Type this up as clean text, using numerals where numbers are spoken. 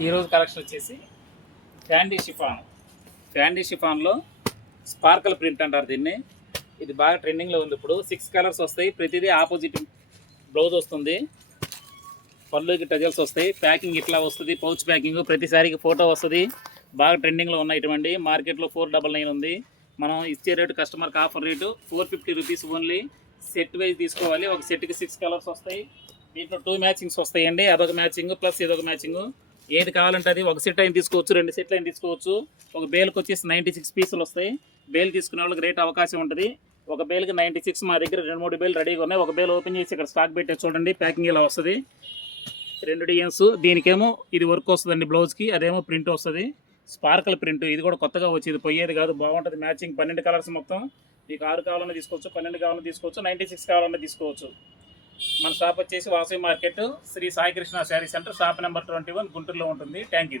ఈరోజు కలెక్షన్ వచ్చేసి ఫ్యాండీ షిఫాన్లో sparkle print అంటారు దీన్ని. ఇది బాగా ట్రెండింగ్లో ఉంది ఇప్పుడు. 6 కలర్స్ వస్తాయి, ప్రతిదీ ఆపోజిట్ బ్లౌజ్ వస్తుంది, పళ్ళుకి టజల్స్ వస్తాయి, ప్యాకింగ్ ఇట్లా వస్తుంది, పౌచ్ ప్యాకింగ్, ప్రతిసారికి ఫోటో వస్తుంది. బాగా ట్రెండింగ్లో ఉన్నాయి ఇటువంటి. మార్కెట్లో 499 ఉంది. మనం ఇచ్చే రేటు కస్టమర్కి offer rate 450 rupees only. Set wise తీసుకోవాలి. ఒక సెట్కి 6 కలర్స్ వస్తాయి. దీంట్లో 2 మ్యాచింగ్స్ వస్తాయండి. అదొక మ్యాచింగ్ ప్లస్ ఇదొక మ్యాచింగ్. ఏది కావాలంటే అది. ఒక సెట్ అయిన తీసుకోవచ్చు, 2 సెట్లు అయిన తీసుకోవచ్చు. ఒక బేల్కి వచ్చేసి 96 పీసులు వస్తాయి. బేల్ తీసుకునే వాళ్ళకి రేట్ అవకాశం ఉంటుంది. ఒక బేల్కి 96. మా దగ్గర 2-3 బేలు రెడీగా ఉన్నాయి. ఒక బేల్ ఓపెన్ చేసి ఇక్కడ స్టాక్ పెట్టే చూడండి. ప్యాకింగ్ ఇలా వస్తుంది. 2 డిజైన్స్. దీనికేమో ఇది వర్క్ వస్తుందండి బ్లౌజ్కి, అదేమో ప్రింట్ వస్తుంది. Sparkle print. ఇది కూడా కొత్తగా వచ్చేది, పోయేది కాదు. బాగుంటుంది మ్యాచింగ్. 12 కలర్స్ మొత్తం. మీకు 6 కావాలన్నా తీసుకోవచ్చు, 12 కావాలన్నా తీసుకోవచ్చు, 96 కావాలన్నా తీసుకోవచ్చు. మన షాప్ వచ్చేసి Vasavi market, Shri Sai Krishna saree center, shop number 21, గుంటూరులో ఉంటుంది. Thank you.